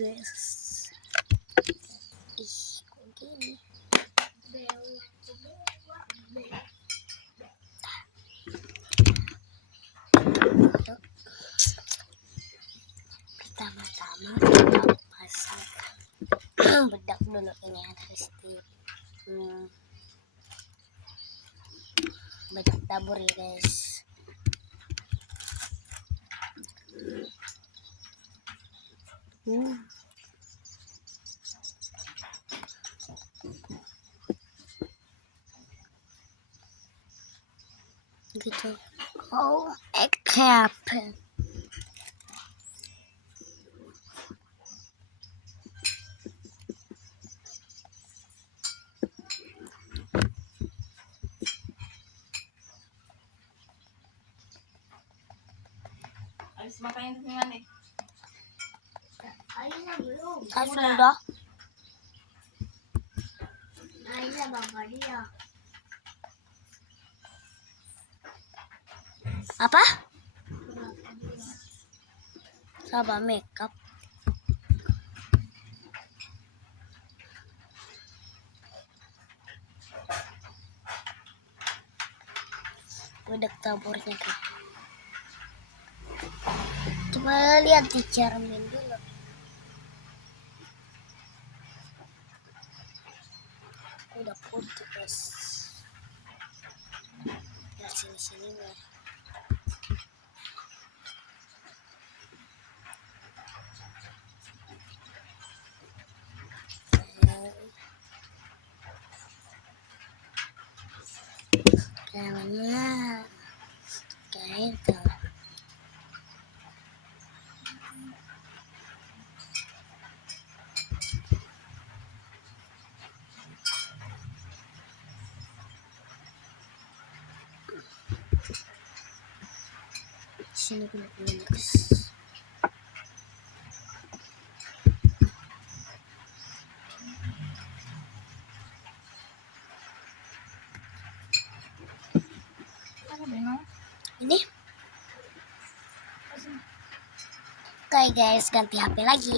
guys. Ih, kok gini? Pertama-tama kita pasang bedak dulu ini harus di bedak tabur ya guys. Gitu. Oh, it happened. Habis makan yang mana? Ayah belum. Sudah. Ayah bapak dia. Apa? Sabar makeup. Bedak taburnya tuh. Coba lihat di cermin dulu. Udah putih guys. Ya sini nih. Namanya kayak itu. Sini dulu guys. Ini. Oke guys, ganti HP lagi.